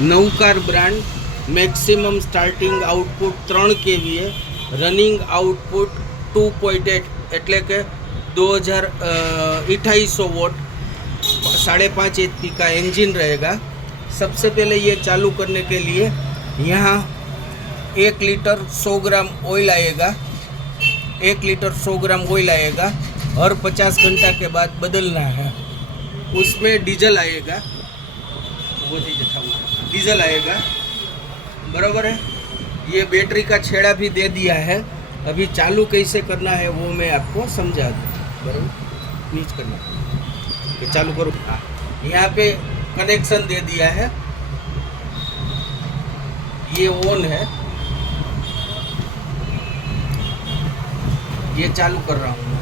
નવકાર brand, maximum starting output 3 kVA, running output 2.8 એટલે કે 2800 vote, 5.5 HP का इंजन रहेगा। सबसे पहले ये चालू करने के लिए यहाँ 1 लीटर 100 ग्राम ऑयल आएगा। 1 लीटर 100 ग्राम ऑयल आएगा और 50 घंटा के बाद बदलना है। उसमें डीजल आएगा, वो डीजल आएगा, बराबर है। ये बैटरी का छेड़ा भी दे दिया है। अभी चालू कैसे करना है वो मैं आपको समझा दूँ, बराबर। नीच करना कि चालू करो। हाँ, यहाँ पे कनेक्शन दे दिया है, ये ऑन है, ये चालू कर रहा हूँ।